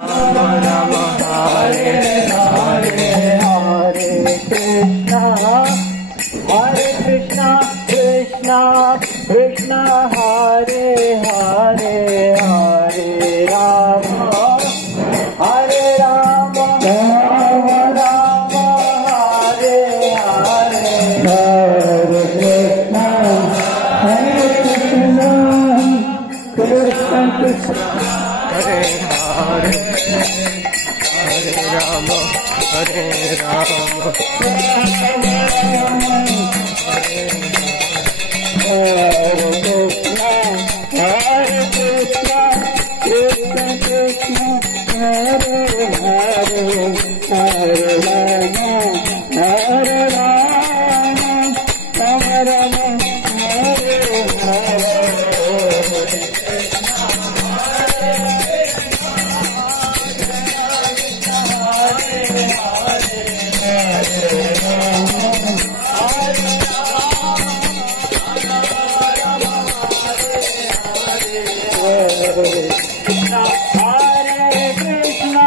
Rama Hare Hare Hare Krishna Krishna Krishna Hare Hare Hare Rama Hare Rama Rama Rama Hare Hare Hare Krishna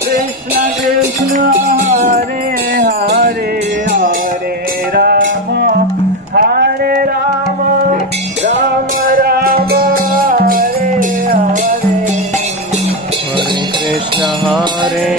Krishna Krishna Hare Hare Hare Rama Hare Rama Hare